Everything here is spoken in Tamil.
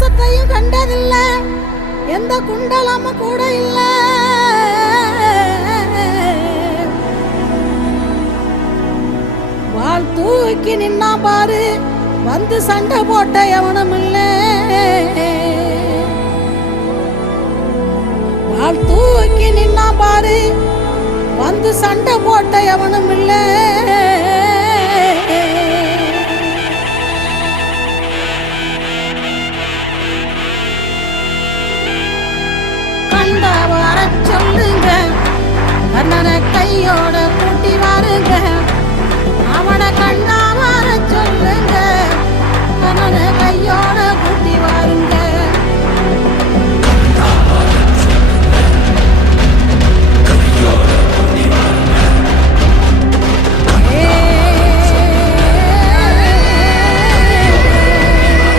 பாசத்தையும் கண்டதில்ல, எந்த குண்டலமும் கூட இல்ல. வாள் தூக்கி நின்னா பாரு, வந்து சண்டை போட்ட எவனும் இல்ல. வாள் தூக்கி நின்னா பாரு, வந்து சண்டை போட்ட எவனும் இல்ல. கண்ட வர சொல்லுங்க, கண்ணனை கையோட கூட்டி வாருங்க. அவனை கண்டா வர சொல்லுங்க, கண்ணனை கையோட